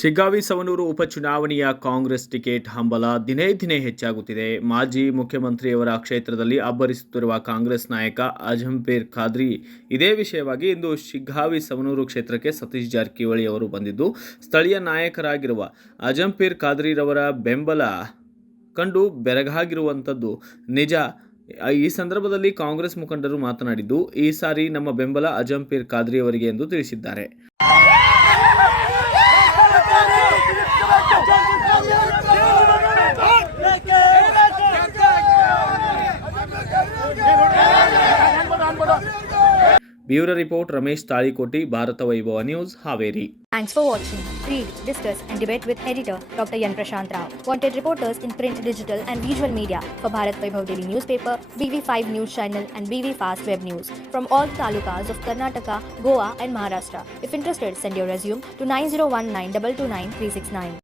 ಶಿಗ್ಗಾವಿ ಸವಣೂರು ಉಪಚುನಾವಣೆಯ ಕಾಂಗ್ರೆಸ್ ಟಿಕೆಟ್ ಹಂಬಲ ದಿನೇ ದಿನೇ ಹೆಚ್ಚಾಗುತ್ತಿದೆ. ಮಾಜಿ ಮುಖ್ಯಮಂತ್ರಿಯವರ ಕ್ಷೇತ್ರದಲ್ಲಿ ಅಬ್ಬರಿಸುತ್ತಿರುವ ಕಾಂಗ್ರೆಸ್ ನಾಯಕ ಅಜಂಪೀರ್ ಖಾದ್ರಿ ಇದೇ ವಿಷಯವಾಗಿ ಇಂದು ಶಿಗ್ಗಾವಿ ಸವಣೂರು ಕ್ಷೇತ್ರಕ್ಕೆ ಸತೀಶ್ ಜಾರಕಿಹೊಳಿ ಅವರು ಬಂದಿದ್ದು, ಸ್ಥಳೀಯ ನಾಯಕರಾಗಿರುವ ಅಜಂಪೀರ್ ಖಾದ್ರಿರವರ ಬೆಂಬಲ ಕಂಡು ಬೆರಗಾಗಿರುವಂಥದ್ದು ನಿಜ. ಈ ಸಂದರ್ಭದಲ್ಲಿ ಕಾಂಗ್ರೆಸ್ ಮುಖಂಡರು ಮಾತನಾಡಿದ್ದು, ಈ ಸಾರಿ ನಮ್ಮ ಬೆಂಬಲ ಅಜಂಪೀರ್ ಖಾದ್ರಿ ಅವರಿಗೆ ಎಂದು ತಿಳಿಸಿದ್ದಾರೆ. ಬ್ಯೂರೋ ರಿಪೋರ್ಟ್ ರಮೇಶ್ ತಾಳಿಕೋಟಿ, ಭಾರತ ವೈಭವ news, Haveri. Thanks for watching. Read, discuss and debate with editor Dr. Yan Prashant Rao. Wanted reporters in print, digital and visual media for Bharat Vaibhav Daily Newspaper, BV5 News Channel and BV Fast Web News from all talukas of Karnataka, Goa and Maharashtra. If interested, send your resume to 9019229369.